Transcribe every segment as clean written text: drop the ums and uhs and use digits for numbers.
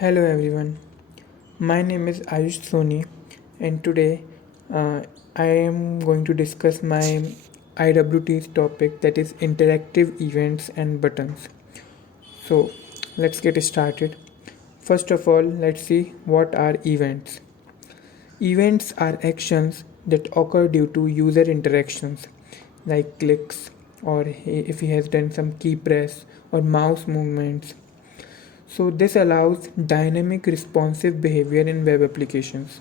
Hello everyone, my name is Ayush Soni and today I am going to discuss my IWT's topic, that is interactive events and buttons. So let's get started. First of all, let's see what are events. Events are actions that occur due to user interactions like clicks or if he has done some key press or mouse movements. So this allows dynamic responsive behavior in web applications.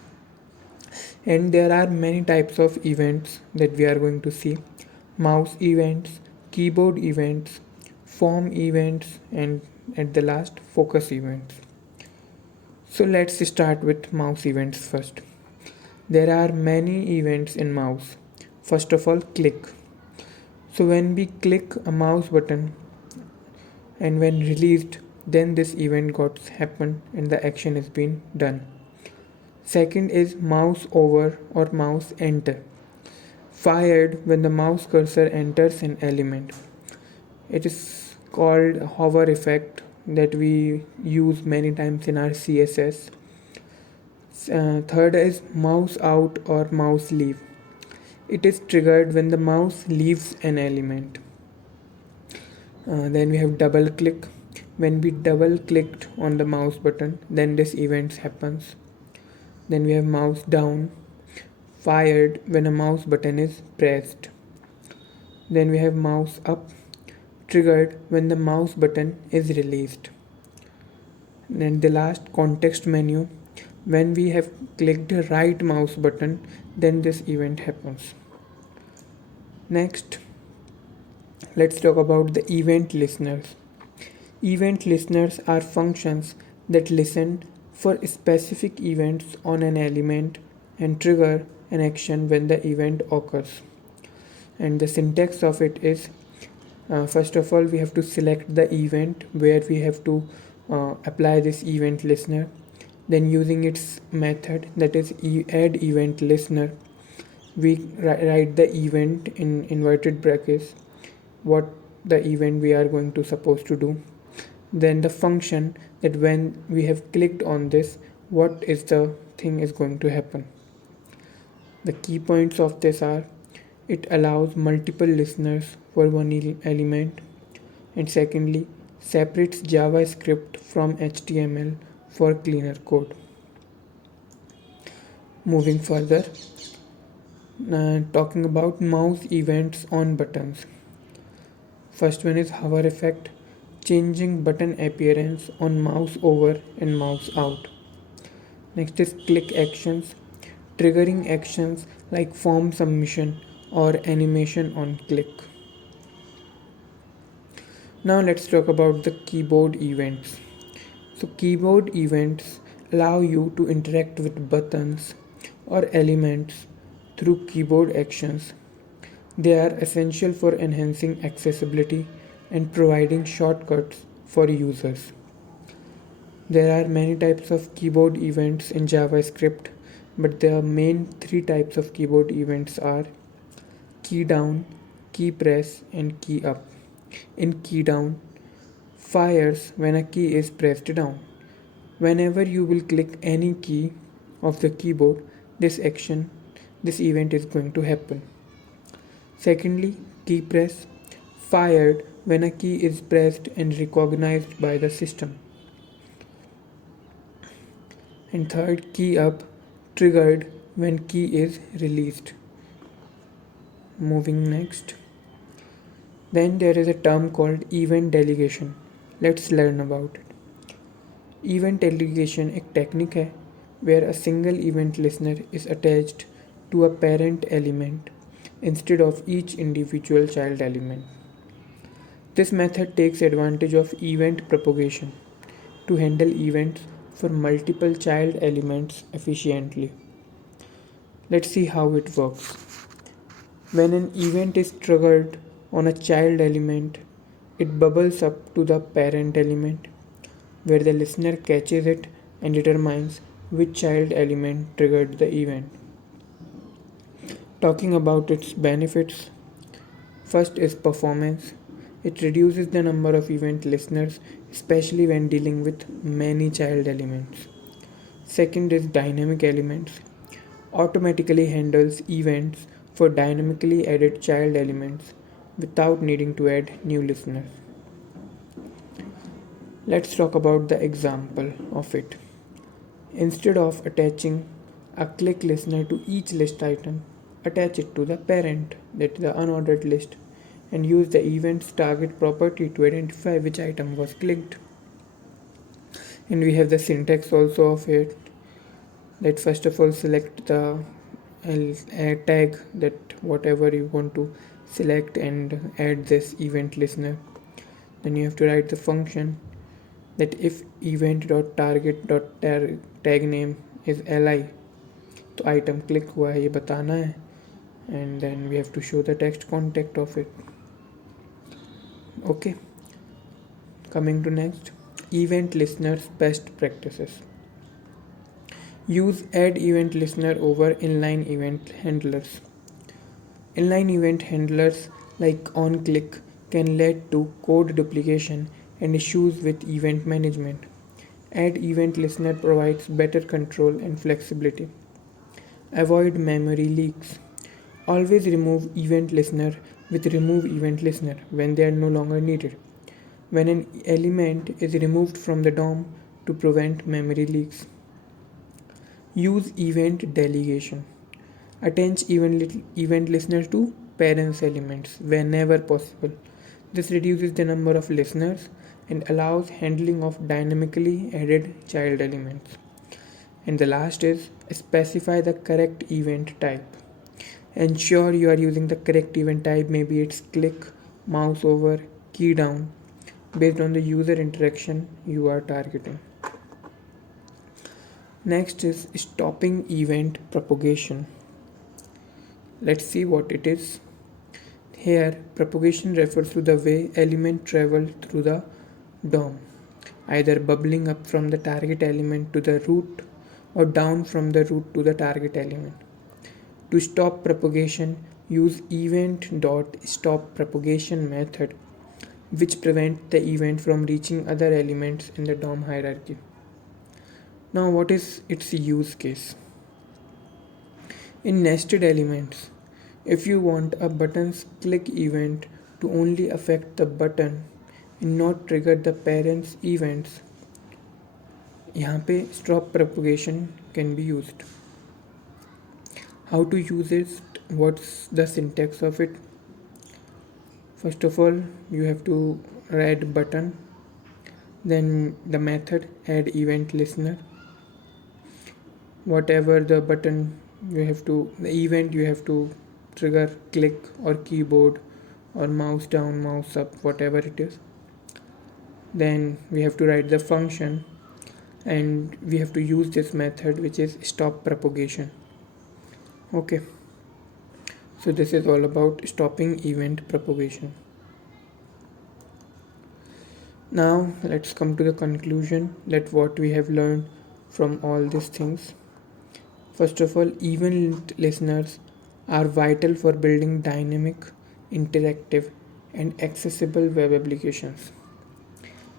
And there are many types of events that we are going to see: mouse events, keyboard events, form events, and at the last, focus events. So let's start with mouse events first. There are many events in mouse. First of all, click. So when we click a mouse button and when released, then this event got happened and the action is being done. Second is mouse over or mouse enter, fired when the mouse cursor enters an element. It is called hover effect that we use many times in our CSS. Third is mouse out or mouse leave. It is triggered when the mouse leaves an element. Then we have double click. When we double clicked on the mouse button, then this event happens. Then we have mouse down, fired when a mouse button is pressed. Then we have mouse up, triggered when the mouse button is released. Then the last, context menu. When we have clicked the right mouse button, then this event happens. Next, let's talk about the event listeners. Event listeners are functions that listen for specific events on an element and trigger an action when the event occurs. And the syntax of it is, first of all, we have to select the event where we have to apply this event listener. Then using its method, that is add event listener, we write the event in inverted brackets, what the event we are going to supposed to do. Then the function, that when we have clicked on this, what is the thing is going to happen. The key points of this are: it allows multiple listeners for one element, and secondly, separates JavaScript from HTML for cleaner code. Moving further, talking about mouse events on buttons. First one is hover effect, changing button appearance on mouse over and mouse out. Next is click actions, triggering actions like form submission or animation on click. Now let's talk about the keyboard events. So keyboard events allow you to interact with buttons or elements through keyboard actions. They are essential for enhancing accessibility and providing shortcuts for users. There are many types of keyboard events in JavaScript, but the main three types of keyboard events are key down, key press, and key up. In key down, fires when a key is pressed down. Whenever you will click any key of the keyboard, this event is going to happen. Secondly, key press, fired when a key is pressed and recognized by the system. And third, key up, triggered when key is released. Moving next. Then there is a term called event delegation. Let's learn about it. Event delegation एक technique है where a single event listener is attached to a parent element instead of each individual child element. This method takes advantage of event propagation to handle events for multiple child elements efficiently. Let's see how it works. When an event is triggered on a child element, it bubbles up to the parent element, where the listener catches it and determines which child element triggered the event. Talking about its benefits, first is performance. It reduces the number of event listeners especially when dealing with many child elements. Second is dynamic elements. Automatically handles events for dynamically added child elements without needing to add new listeners. Let's talk about the example of it. Instead of attaching a click listener to each list item, attach it to the parent, that is the unordered list, and use the event's target property to identify which item was clicked. And we have the syntax also of it, that first of all select the tag, that whatever you want to select, and add this event listener. Then you have to write the function that if event.target.tag name is li, तो item click हुआ है ये बताना है, and then we have to show the text content of it. Okay, coming to next, event listeners best practices. Use add event listener over inline event handlers. Inline event handlers like onClick can lead to code duplication and issues with event management. Add event listener provides better control and flexibility. Avoid memory leaks. Always remove event listener with remove event listener when they are no longer needed. When an element is removed from the DOM to prevent memory leaks. Use event delegation. Attach event listeners to parents elements whenever possible. This reduces the number of listeners and allows handling of dynamically added child elements. And the last is specify the correct event type. Ensure you are using the correct event type, maybe it's click, mouse over, key down, based on the user interaction you are targeting. Next is stopping event propagation. Let's see what it is. Here, propagation refers to the way element travel through the DOM, either bubbling up from the target element to the root or down from the root to the target element. To stop propagation, use event.stopPropagation method, which prevents the event from reaching other elements in the DOM hierarchy. Now, what is its use case? In nested elements, if you want a button's click event to only affect the button and not trigger the parent's events, यहाँ पे stop propagation can be used. How to use it? What's the syntax of it? First of all, you have to add button, then the method add event listener. Whatever the button the event you have to trigger click or keyboard or mouse down, mouse up, whatever it is. Then we have to write the function and we have to use this method, which is stop propagation. Okay, so this is all about stopping event propagation. Now let's come to the conclusion that what we have learned from all these things. First of all, event listeners are vital for building dynamic, interactive, and accessible web applications.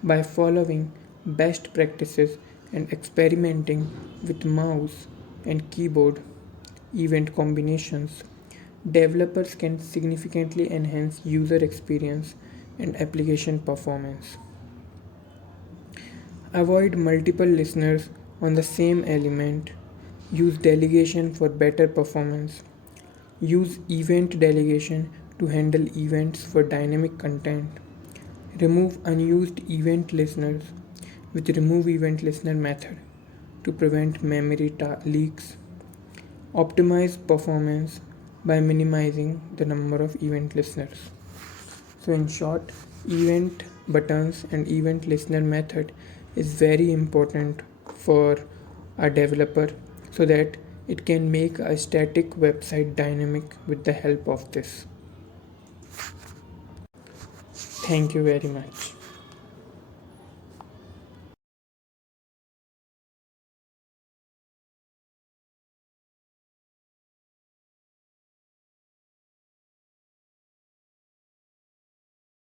By following best practices and experimenting with mouse and keyboard event combinations, developers can significantly enhance user experience and application performance. Avoid multiple listeners on the same element. Use delegation for better performance. Use event delegation to handle events for dynamic content. Remove unused event listeners with remove event listener method to prevent memory leaks. Optimize performance by minimizing the number of event listeners. So in short, event buttons and event listener method is very important for a developer so that it can make a static website dynamic with the help of this. Thank you very much.